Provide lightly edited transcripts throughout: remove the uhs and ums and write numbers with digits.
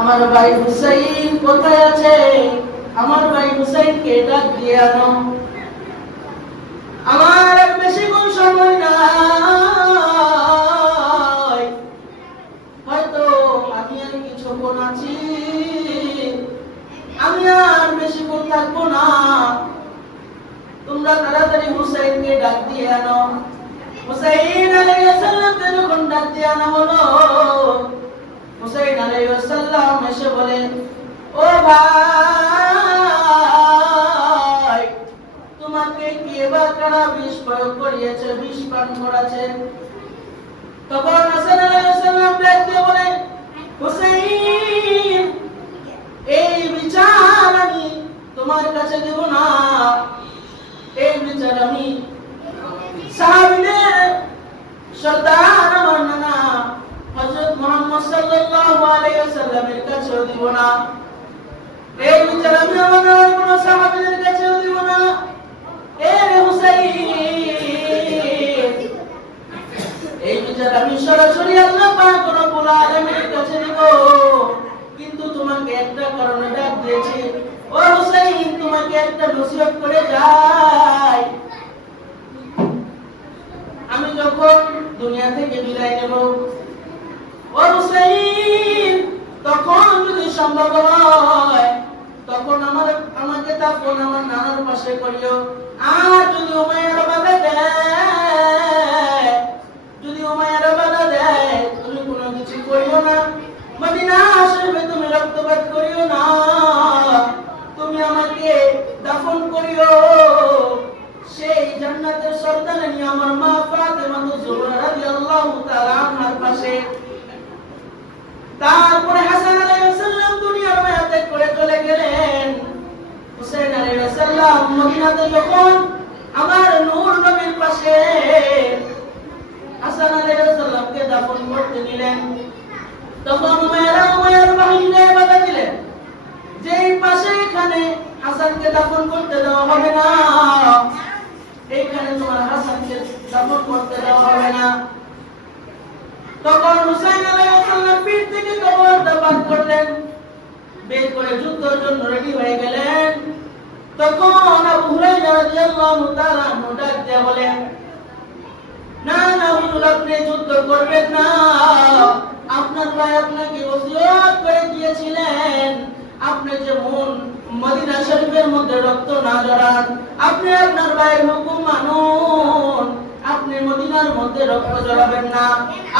আমার ভাই হুসাইন কোথায় আছে? আমার ভাই হুসাইনকে ডাক দিয়ে আনো। আমার আর বেশি কোন সময় নাই, হয়তো আমি আর কিছুক্ষণ আছি, আমি আর বেশি কোন থাকবো না। তোমরা তাড়াতাড়ি হুসাইনকে ডাক দিয়ে আনো। হুসাইন আলাইহিস সালামকে যখন ডাক দিয়ে আনা হলো, হুসাইন আলাইহিস সালাম এসে বলে, ও ভাই, তোমাকে কে বা কারা বিষ প্রয়োগ করিয়েছে, বিষ পান করাছে? তখন হাসান আলাইহিস সালাম ডাক দিয়ে বলে, হুসাইন, এই বিচার আমি তোমার কাছে দেব না, এই বিচার আমি সাহাবীদের সর্দার আমার নানা হযরত মুহাম্মদ সাল্লাল্লাহু আলাইহি ওয়াসাল্লামের কাছেও দিব না, এই বিচার আমি আমার কোন সাহাবীদের কাছেও দিব না। এ হুসাইন, এই বিচার আমি সরাসরি আল্লাহ পাক রব্বুল আলামিনের কাছে দিব। কিন্তু তোমাকে একটা কারণে ডাক দিয়েছি। ও হুসাইন, তোমাকে একটা নসিহত করে যাই, আমি যখন দুনিয়া থেকে বিদায় নেব, ও হুসাইন, তখন যদি সম্ভব হয় তখন আমাকে দাফন আমার নানার পাশে করিও। আর যদি উমাইয়ার বাধা দেয়, যদি উমাইয়ার বাধা দেয়, তুমি কোনো কিছু করিও না। মদিনা শরীফে তুমি রক্তপাত করিও না, তুমি আমাকে দাফন করিও সেই জান্নাতের সরদারানি আমার মা ফাতেমা জোহরা রাদিয়াল্লাহু তাআলা আনহার পাশে। তারপরে হাসান আলাইহিস সালাম দুনিয়ার মায়া ত্যাগ করে চলে গেলেন। হুসাইন আলাইহিস সালাম মদিনাতে যখন আমার নূর নবীর পাশে হাসান আলাইহিস সালামকে দাফন করতে নিলেন, তখন উমাইয়ার বাহিনীরা বাধা দিলেন যে এই পাশে এখানে হাসানকে দাফন করতে দেওয়া হবে না, এইখানে তোমার হাসানকে দাফন করতে দেওয়া হবে না। তখন হুসাইন আলাইহিস সালাম পিঠ থেকে তলোয়ারটা বাদ করলেন, বের করে যুদ্ধের জন্য রেডি হয়ে গেলেন। তখন আবু হুরায়রা রাদিয়াল্লাহু তাআলা আনহু ডাক দিয়ে বলেন, না না হুজুর, আপনি যুদ্ধ করবেন না, আপনার ভাই আপনাকে ওসিয়ত করে দিয়েছিলেন, আপনি যেমন মদিনা শরীফের মধ্যে রক্ত না ঝরান, আপনি আপনার ভাইয়ের হুকুম মানুন, আপনি মদিনার মধ্যে রক্ত ঝরাবেন না।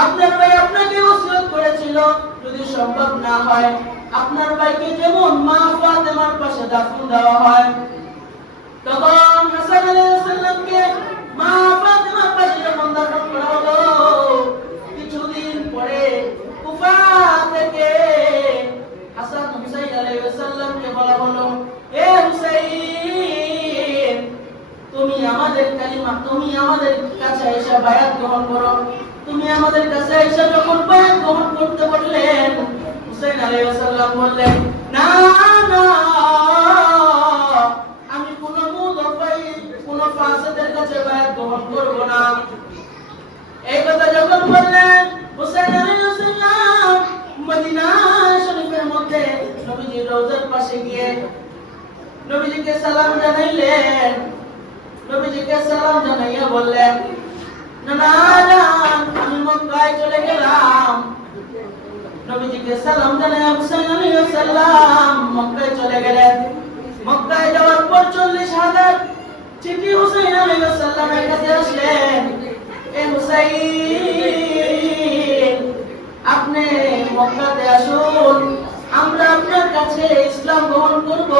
আপনার ভাই আপনাকে ওসিয়ত করেছিল যদি সম্ভব না হয় আপনার ভাইকে যেমন মা ফাতেমার পাশে দাফন দেওয়া হয়। তখন হাসান আলাইহিস সালামকে মা ফাতেমার পাশে যখন দাফন করা হলো, কিছুদিন পরে কুফা থেকে হাসান হুসাইন আলাইহিস সালামকে বলা হলো, এ হুসাইন, তুমি আমাদের কালিমা, তুমি আমাদের কাছে এসে বায়াত গ্রহণ করো। তুমি আমাদের কাছে এসে যখন বায়াত গ্রহণ করতে বললেন, হুসাইন আলাইহিস সালাম বললেন, না না, আমি কোন মুযফফাই কোন ফাসিদের কাছে বায়াত গ্রহণ করব না। এই কথা যখন বললেন, হুসাইন আলাইহিস সালাম মদিনা শরীফের মধ্যে নবীজির রওজার পাশে গিয়ে নবীজিকে সালাম জানাইলেন। নবীজিকে সালাম জানাইয়া বললেন, নানা জান, আমি মক্কায় চলে গেলাম। নবীজিকে সালাম জানাইয়া হুসাইন আলাইহিস সালাম মক্কায় চলে গেলেন। মক্কায় যাওয়ার পর 40,000 চিঠি হুসাইন আলাইহিস সালামের কাছে আসলেন। এ হুসাইন, আপনি মক্কাতে আসুন, আমরা আপনার কাছে ইসলাম গ্রহণ করব,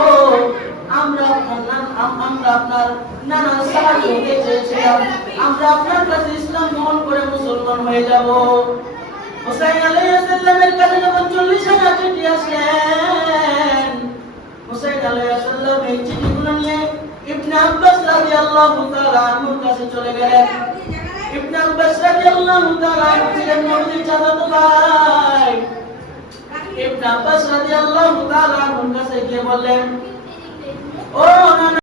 আমরা আপনার নানা সাহায্য হতে চেয়েছিলাম, আমরা আপনার কাছে ইসলাম গ্রহণ করে মুসলমান হয়ে যাব। হুসাইন আলাইহিস সালামের কাছে যখন 40,000 চিঠি আসলেন, হুসাইন আলাইহিস সালাম এই চিঠিগুলো নিয়ে ইবনে আব্বাস রাদিয়াল্লাহু তাআলা আনহুর কাছে চলে গেলেন। ইবনে আব্বাস রাদিয়াল্লাহু তাআলা আনহু ছিলেন নবীর চাচাতো ভাই। ইবনে আব্বাস রাদিয়াল্লাহু তাআলা আনহুর কাছে গিয়ে বললেন, ও